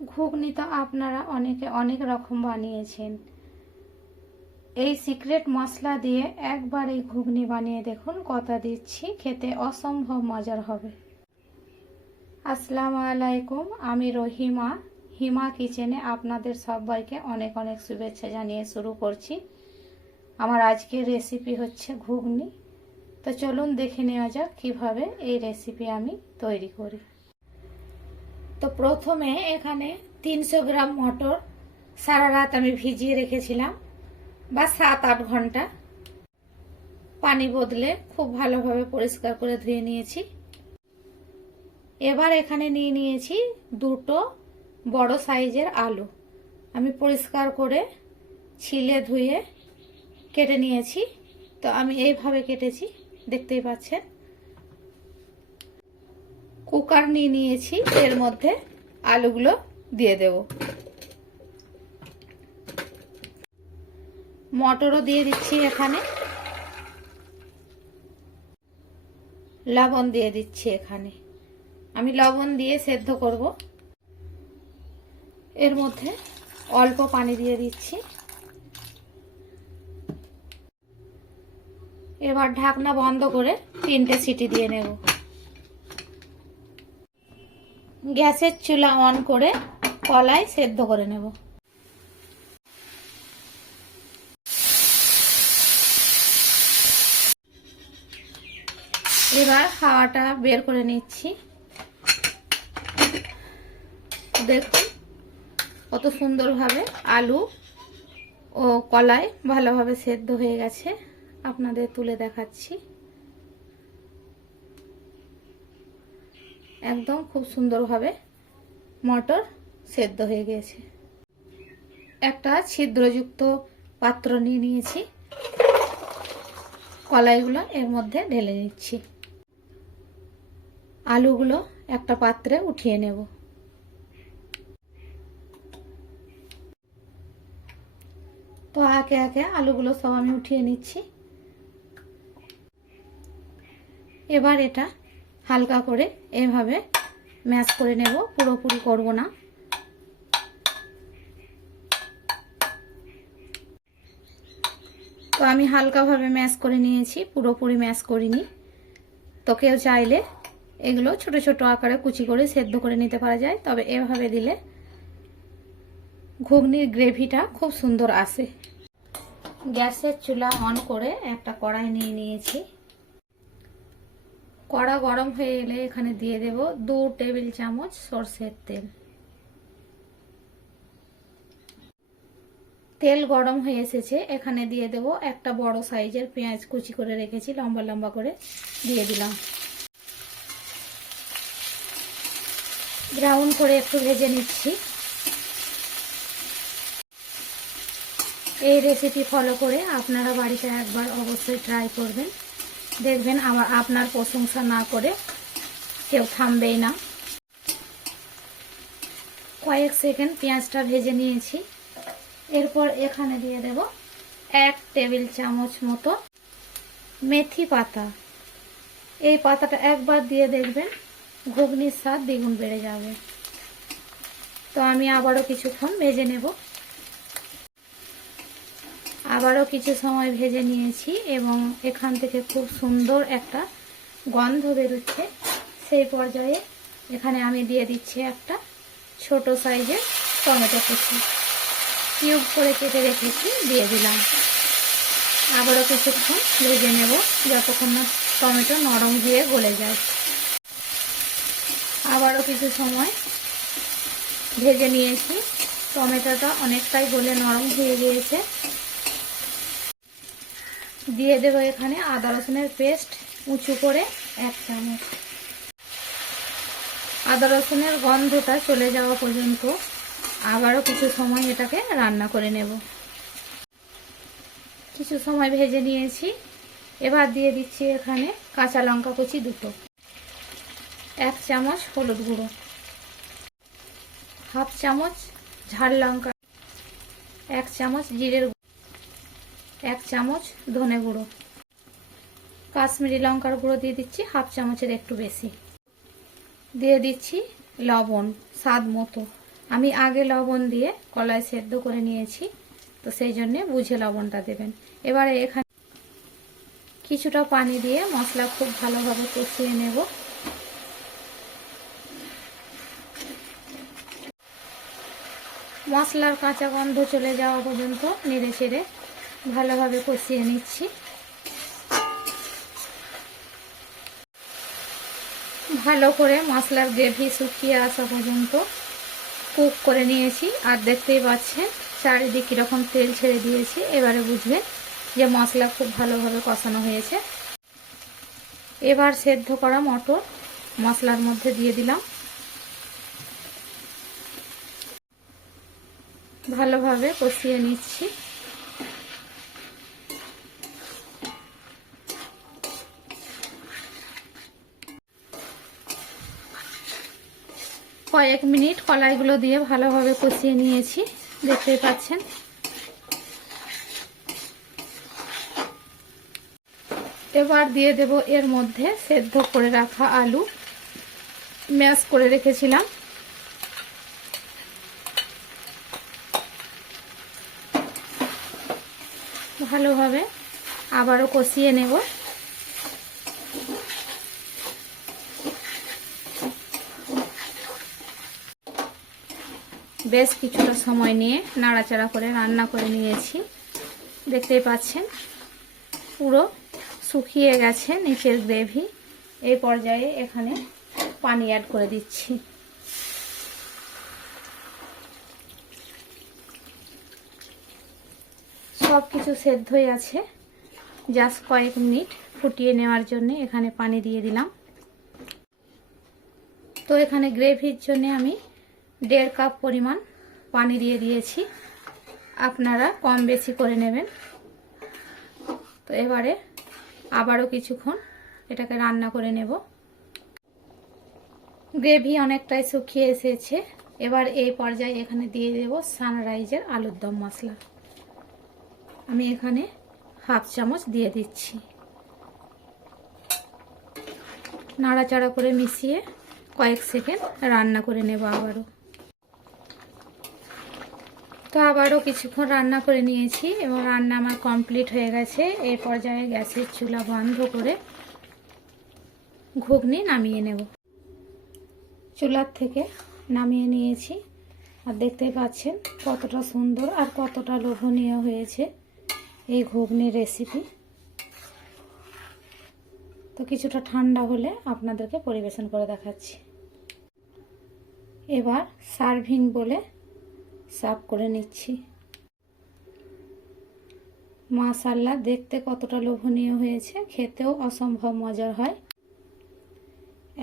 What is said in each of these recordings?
ঘুগনি তো আপনারা অনেকে অনেক রকম বানিয়েছেন। এই সিক্রেট মশলা দিয়ে একবার এই ঘুগনি বানিয়ে দেখুন, কথা দিচ্ছি খেতে অসম্ভব মজার হবে। আসসালামু আলাইকুম, আমি রহিমা। হিমা কিচেনে আপনাদের সবাইকে অনেক অনেক শুভেচ্ছা জানিয়ে শুরু করছি। আমার আজকের রেসিপি হচ্ছে ঘুগনি। তো চলুন দেখে নেওয়া যাক কীভাবে এই রেসিপি আমি তৈরি করি। তো প্রথমে এখানে 300 গ্রাম মটর সারা রাত আমি ভিজিয়ে রেখেছিলাম, বা 7-8 ঘন্টা। পানি বদলে খুব ভালোভাবে পরিষ্কার করে ধুয়ে নিয়েছি। এবার এখানে নিয়ে নিয়েছি দুটো বড় সাইজের আলু। আমি পরিষ্কার করে ছিলে ধুয়ে কেটে নিয়েছি। তো আমি এইভাবে কেটেছি, দেখতেই পাচ্ছেন। কুকার নিয়ে নিয়েছি, এর মধ্যে আলুগুলো দিয়ে দেব। মটরও দিয়ে দিচ্ছি, এখানে লবণ দিয়ে দিচ্ছি। এখানে আমি লবণ দিয়ে সেদ্ধ করব। এর মধ্যে অল্প পানি দিয়ে দিচ্ছি। এবার ঢাকনা বন্ধ করে 3টে সিটি দিয়ে নেব। গ্যাসের চুলা অন করে কলাই সেদ্ধ করে নেব। এবার হাওয়াটা বের করে নিচ্ছি। দেখুন কত সুন্দরভাবে আলু ও কলাই ভালোভাবে সেদ্ধ হয়ে গেছে। আপনাদের তুলে দেখাচ্ছি। একদম খুব সুন্দরভাবে মটর সেদ্ধ হয়ে গেছে। একটা ছিদ্রযুক্ত পাত্র নিয়ে নিয়েছি, কলাইগুলো এর মধ্যে ঢেলে নিচ্ছি। আলুগুলো একটা পাত্রে উঠিয়ে নেব। তো একে একে আলুগুলো সব আমি উঠিয়ে নিচ্ছি। এবার এটা হালকা করে এভাবে ম্যাশ করে নেব, পুরোপুরি করব না। তো আমি হালকাভাবে ম্যাশ করে নিয়েছি, পুরোপুরি ম্যাশ করিনি। তো কেউ চাইলে এগুলো ছোট ছোট আকারে কুচি করে সেদ্ধ করে নিতে পারা যায়, তবে এভাবে দিলে ঘুগনির গ্রেভিটা খুব সুন্দর আসে। গ্যাসের চুলা অন করে একটা কড়াই নিয়ে নিয়েছি। কড়া গরম হয়ে এলে এখানে দিয়ে দেব 2 টেবিল চামচ সরষের তেল। তেল গরম হয়ে এসেছে, এখানে দিয়ে দেব একটা বড় সাইজের পেঁয়াজ কুচি করে রেখেছি, লম্বা লম্বা করে দিয়ে দিলাম। ব্রাউন করে একটু ভেজে নিচ্ছি। এই রেসিপি ফলো করে আপনারা বাড়িতে একবার অবশ্যই ট্রাই করবেন, দেখবেন আপনার প্রশংসা না করে কেউ থামবেই না। কয়েক সেকেন্ড পেঁয়াজটা ভেজে নিয়েছি। এরপর এখানে দিয়ে দেব 1 টেবিল চামচ মতো মেথি পাতা। এই পাতাটা একবার দিয়ে দেখবেন, ঘুগনির স্বাদ দ্বিগুণ বেড়ে যাবে। তো আমি আবারও কিছুক্ষণ ভেজে নেব। আবারও কিছু সময় ভেজে নিয়েছি এবং এখান থেকে খুব সুন্দর একটা গন্ধ বেরোচ্ছে। সেই পর্যায়ে এখানে আমি দিয়ে দিচ্ছি একটা ছোট সাইজের টমেটো কুচি, কিউব করে কেটে রেখেছি, দিয়ে দিলাম। আবারও কিছুক্ষণ ভেজে নেব, যতক্ষণ না টমেটো নরম হয়ে গলে যায়। আবারও কিছু সময় ভেজে নিয়েছি। টমেটোটা অনেকটাই গলে নরম হয়ে গিয়েছে। দিয়ে দেব এখানে আদা রসুনের পেস্ট উঁচু করে 1 চামচ। আদা রসুনের গন্ধটা চলে যাওয়া পর্যন্ত আবারও কিছু সময় এটাকে রান্না করে নেব। কিছু সময় ভেজে নিয়েছি। এবার দিয়ে দিচ্ছি এখানে কাঁচা লঙ্কা কুচি 2, 1 চামচ হলুদ গুঁড়ো, 1/2 চামচ ঝাল লঙ্কা, 1 চামচ জিরের গুঁড়ো, 1 চামচ ধনে গুঁড়ো, কাশ্মীরি লঙ্কার গুঁড়ো দিয়ে দিচ্ছি 1/2 চামচের একটু বেশি। দিয়ে দিচ্ছি লবণ স্বাদ মতো। আমি আগে লবণ দিয়ে কলাই সেদ্ধ করে নিয়েছি, তো সেই জন্য বুঝে লবণটা দেবেন। এবারে এখানে কিছুটা পানি দিয়ে মশলা খুব ভালোভাবে কষিয়ে নেব। মশলার কাঁচা গন্ধ চলে যাওয়া পর্যন্ত নেড়ে চেড়ে ভালোভাবে কষিয়ে নিচ্ছি। ভালো করে মশলার গ্রেভি শুকিয়ে আসা পর্যন্ত কুক করে নিয়েছি। আর দেখতেই পাচ্ছেন চারিদিকে কীরকম তেল ছেড়ে দিয়েছি। এবারে বুঝবেন যে মশলা খুব ভালোভাবে কষানো হয়েছে। এবার সেদ্ধ করা মটর মশলার মধ্যে দিয়ে দিলাম। ভালোভাবে কষিয়ে নিচ্ছি। কয়েক মিনিট কলাইগুলো দিয়ে ভালোভাবে কষিয়ে নিয়েছি, দেখতেই পাচ্ছেন। এবার দিয়ে দেব এর মধ্যে সেদ্ধ করে রাখা আলু, ম্যাশ করে রেখেছিলাম। ভালোভাবে আবারও কষিয়ে নেব। বেশ কিছুটা সময় নিয়ে নাড়াচাড়া করে রান্না করে নিয়েছি। দেখতেই পাচ্ছেন পুরো শুকিয়ে গেছে নিচের গ্রেভি। এই পর্যায়ে এখানে পানি অ্যাড করে দিচ্ছি। সব কিছু সেদ্ধই আছে, জাস্ট কয়েক মিনিট ফুটিয়ে নেওয়ার জন্য এখানে পানি দিয়ে দিলাম। তো এখানে গ্রেভির জন্য আমি 1.5 কাপ পরিমাণ পানি দিয়ে দিয়েছি, আপনারা কম বেশি করে নেবেন। তো এবারে আবারও কিছুক্ষণ এটাকে রান্না করে নেব। গ্রেভি অনেকটাই শুকিয়ে এসেছে। এবার এই পর্যায়ে এখানে দিয়ে দেব সানরাইজের আলুর দম মশলা। আমি এখানে 1/2 চামচ দিয়ে দিচ্ছি। নাড়াচাড়া করে মিশিয়ে কয়েক সেকেন্ড রান্না করে নেব আবারও। তো আবারও কিছুক্ষণ রান্না করে নিয়েছি এবং রান্না আমার কমপ্লিট হয়ে গেছে। এই পর্যায়ে গ্যাসের চুলা বন্ধ করে ঘুগনি নামিয়ে নেব। চুলার থেকে নামিয়ে নিয়েছি আর দেখতেই পাচ্ছেন কতটা সুন্দর আর কতটা লোভনীয় হয়েছে এই ঘুগনির রেসিপি। তো কিছুটা ঠান্ডা হলে আপনাদেরকে পরিবেশন করে দেখাচ্ছি। এবার সার্ভিং বলে সার্ভ করে নিচ্ছি। মাশাআল্লাহ, দেখতে কতটা লোভনীয় হয়েছে, খেতেও অসম্ভব মজার হয়।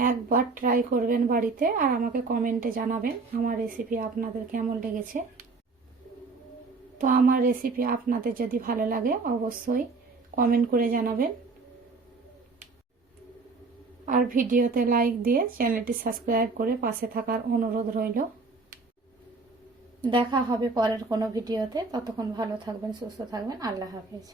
একবার ট্রাই করবেন বাড়িতে আর আমাকে কমেন্টে জানাবেন আমার রেসিপি আপনাদের কেমন লেগেছে। তো আমার রেসিপি আপনাদের যদি ভালো লাগে অবশ্যই কমেন্ট করে জানাবেন। আর ভিডিওতে লাইক দিয়ে চ্যানেলটি সাবস্ক্রাইব করে পাশে থাকার অনুরোধ রইল। দেখা হবে পরের কোনো ভিডিওতে। ততক্ষণ ভালো থাকবেন, সুস্থ থাকবেন। আল্লাহ হাফেজ।